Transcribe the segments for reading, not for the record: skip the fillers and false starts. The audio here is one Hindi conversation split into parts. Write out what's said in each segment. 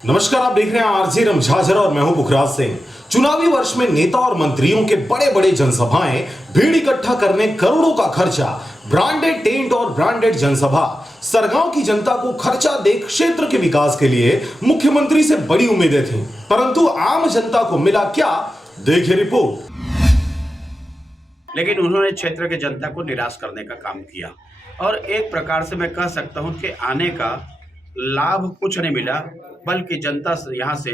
नमस्कार, आप देख रहे हैं आरजे रमझाझर और मैं हूं पुखराज सिंह। चुनावी वर्ष में नेता और मंत्रियों के बड़े बड़े जनसभाएं, भीड़ इकट्ठा करने करोड़ों का खर्चा, ब्रांडेड टेंट और ब्रांडेड जनसभा, सरगांव की जनता को खर्चा दे क्षेत्र के विकास के लिए मुख्यमंत्री से बड़ी उम्मीदें थीं, परंतु आम जनता को मिला क्या, देखिए रिपोर्ट। लेकिन उन्होंने क्षेत्र के जनता को निराश करने का काम किया और एक प्रकार से मैं कह सकता हूं कि आने का लाभ कुछ नहीं मिला, बल्कि जनता यहां से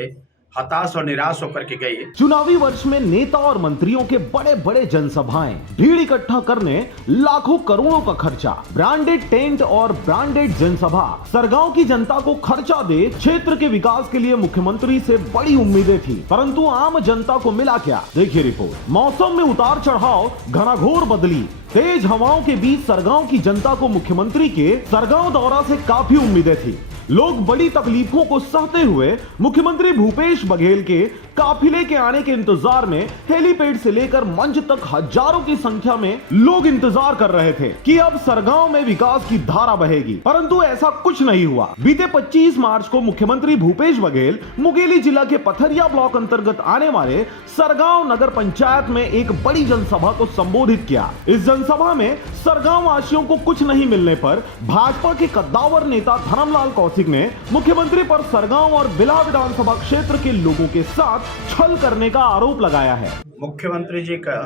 हताश और निराश होकर के गई। चुनावी वर्ष में नेता और मंत्रियों के बड़े बड़े जनसभाएं, भीड़ इकट्ठा करने लाखों करोड़ों का खर्चा, ब्रांडेड टेंट और ब्रांडेड जनसभा, सरगांव की जनता को खर्चा दे क्षेत्र के विकास के लिए मुख्यमंत्री से बड़ी उम्मीदें थी, परंतु आम जनता को मिला क्या, देखिए रिपोर्ट। मौसम में उतार चढ़ाव, घनाघोर बदली, तेज हवाओं के बीच सरगांव की जनता को मुख्यमंत्री के सरगांव दौरा से काफी उम्मीदें थी। लोग बड़ी तकलीफों को सहते हुए मुख्यमंत्री भूपेश बघेल के काफिले के आने के इंतजार में हेलीपैड से लेकर मंच तक हजारों की संख्या में लोग इंतजार कर रहे थे कि अब सरगांव में विकास की धारा बहेगी, परंतु ऐसा कुछ नहीं हुआ। बीते 25 मार्च को मुख्यमंत्री भूपेश बघेल मुंगेली जिला के पथरिया ब्लॉक अंतर्गत आने वाले सरगांव नगर पंचायत में एक बड़ी जनसभा को संबोधित किया। इस जनसभा में सरगांव वासियों को कुछ नहीं मिलने पर भाजपा के कद्दावर नेता धर्मलाल कौशिक ने मुख्यमंत्री पर सरगांव और बिल्हा विधानसभा क्षेत्र के लोगों के साथ छल करने का आरोप लगाया है। मुख्यमंत्री जी का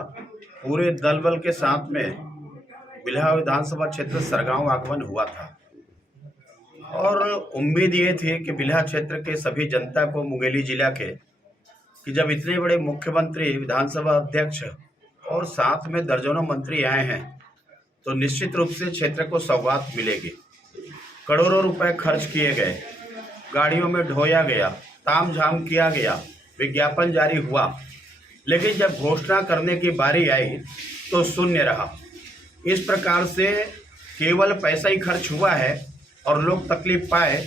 पूरे दल बल के साथ में बिल्हा विधानसभा क्षेत्र सरगांव आगमन हुआ था और उम्मीद ये थी कि बिल्हा क्षेत्र के सभी जनता को, मुंगेली जिला के, कि जब इतने बड़े मुख्यमंत्री, विधानसभा अध्यक्ष और साथ में दर्जनों मंत्री आए हैं तो निश्चित रूप से क्षेत्र को सौगात मिलेगी। करोड़ों रुपए खर्च किए गए, गाड़ियों में ढोया गया, तामझाम किया गया, विज्ञापन जारी हुआ, लेकिन जब घोषणा करने की बारी आई तो शून्य रहा। इस प्रकार से केवल पैसा ही खर्च हुआ है और लोग तकलीफ पाए,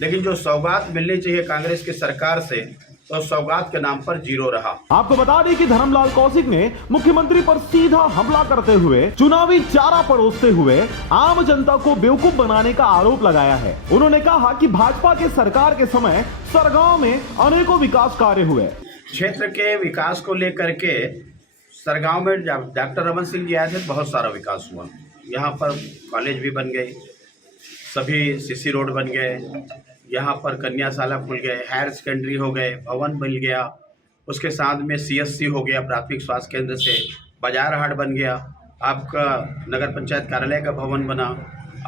लेकिन जो सौगात मिलनी चाहिए कांग्रेस की सरकार से, तो सौगात के नाम पर जीरो रहा। आपको बता दें कि धर्मलाल कौशिक ने मुख्यमंत्री पर सीधा हमला करते हुए चुनावी चारा परोसते हुए आम जनता को बेवकूफ बनाने का आरोप लगाया है। उन्होंने कहा कि भाजपा के सरकार के समय सरगांव में अनेकों विकास कार्य हुए। क्षेत्र के विकास को लेकर के सरगांव में डॉक्टर रमन सिंह जी आए थे, बहुत सारा विकास हुआ। यहाँ पर कॉलेज भी बन गए, सभी सीसी रोड बन गए, यहाँ पर कन्याशाला खुल गए, हायर सेकेंडरी हो गए, भवन बन गया, उसके साथ में सीएससी हो गया, प्राथमिक स्वास्थ्य केंद्र से बाजार हाट बन गया, आपका नगर पंचायत कार्यालय का भवन बना,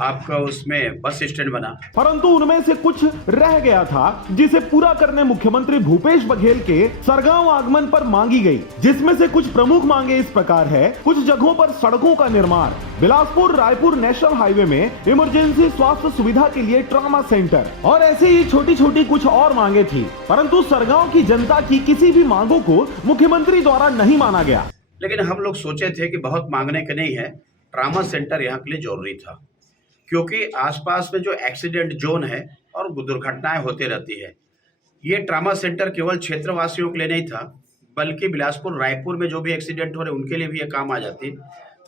आपका उसमें बस स्टैंड बना। परंतु उनमें से कुछ रह गया था जिसे पूरा करने मुख्यमंत्री भूपेश बघेल के सरगांव आगमन पर मांगी गई, जिसमें से कुछ प्रमुख मांगे इस प्रकार है। कुछ जगहों पर सड़कों का निर्माण, बिलासपुर रायपुर नेशनल हाईवे में इमरजेंसी स्वास्थ्य सुविधा के लिए ट्रॉमा सेंटर, और ऐसे ही छोटी छोटी कुछ और मांगे थी, परंतु सरगांव की जनता की किसी भी मांगों को मुख्यमंत्री द्वारा नहीं माना गया। लेकिन हम लोग सोचे थे कि बहुत मांगने के नहीं है, ट्रॉमा सेंटर यहाँ के लिए जरूरी था, क्योंकि आसपास में जो एक्सीडेंट जोन है और दुर्घटनाएं होती रहती है। ये ट्रॉमा सेंटर केवल क्षेत्रवासियों के लिए नहीं था, बल्कि बिलासपुर रायपुर में जो भी एक्सीडेंट हो रहे उनके लिए भी ये काम आ जाती,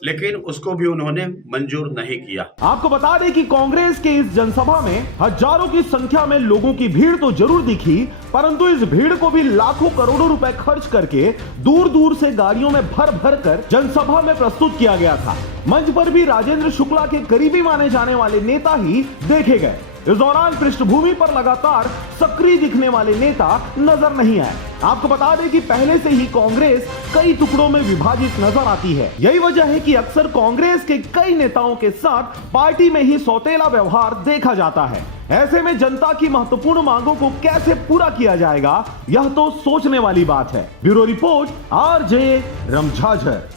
लेकिन उसको भी उन्होंने मंजूर नहीं किया। आपको बता दें कि कांग्रेस के इस जनसभा में हजारों की संख्या में लोगों की भीड़ तो जरूर दिखी, परंतु इस भीड़ को भी लाखों करोड़ों रुपए खर्च करके दूर दूर से गाड़ियों में भर भर कर जनसभा में प्रस्तुत किया गया था। मंच पर भी राजेंद्र शुक्ला के करीबी माने जाने वाले नेता ही देखे गए। इस दौरान पृष्ठभूमि पर लगातार सक्रिय दिखने वाले नेता नजर नहीं आए। आपको बता दें कि पहले से ही कांग्रेस कई टुकड़ों में विभाजित नजर आती है। यही वजह है कि अक्सर कांग्रेस के कई नेताओं के साथ पार्टी में ही सौतेला व्यवहार देखा जाता है। ऐसे में जनता की महत्वपूर्ण मांगों को कैसे पूरा किया जाएगा, यह तो सोचने वाली बात है। Bureau report, RJ रमझाझर।